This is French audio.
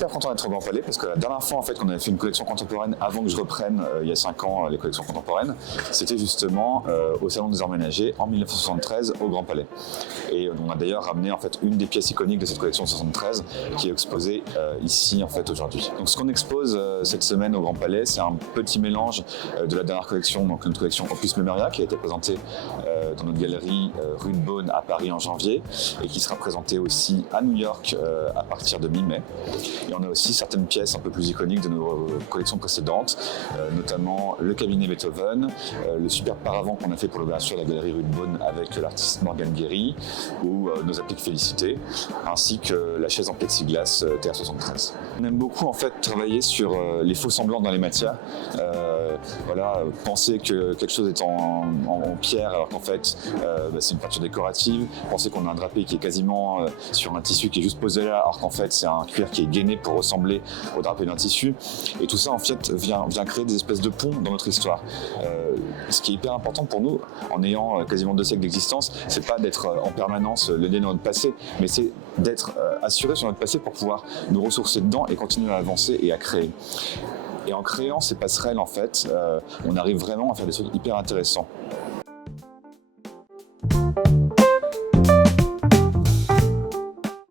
hyper content d'être au Grand Palais parce que la dernière fois en fait qu'on avait fait une collection contemporaine avant que je reprenne il y a 5 ans les collections contemporaines, c'était justement au Salon des Arts Ménagers en 1973 au Grand Palais. Et on a d'ailleurs ramené en fait une des pièces iconiques de cette collection 73 qui est exposée ici en fait aujourd'hui. Donc ce qu'on expose cette semaine au Grand Palais, c'est un petit mélange de la dernière collection, donc notre collection Opus Memoria qui a été présentée dans notre galerie rue de Beaune à Paris en janvier et qui sera présentée aussi à New York à partir de mi-mai. Et on a aussi certaines pièces un peu plus iconiques de nos collections précédentes, notamment le cabinet Beethoven, le super paravent qu'on a fait pour l'ouverture de la galerie rue de Beaune avec l'artiste Morgane Guéry ou nos appliques Félicité, ainsi que la chaise en plexiglas TR73. On aime beaucoup en fait travailler sur les faux semblants dans les matières. Penser que quelque chose est en pierre alors qu'en fait c'est une peinture décorative, penser qu'on a un drapé qui est quasiment sur un tissu qui est juste posé là alors qu'en fait c'est un cuir qui est gainé pour ressembler au drapé d'un tissu, et tout ça en fait vient créer des espèces de ponts dans notre histoire. Ce qui est hyper important pour nous en ayant quasiment 2 siècles d'existence, c'est pas d'être en permanence le nez dans notre passé, mais c'est d'être assuré sur notre passé pour pouvoir nous ressourcer dedans et continuer à avancer et à créer. Et en créant ces passerelles, en fait, on arrive vraiment à faire des trucs hyper intéressants.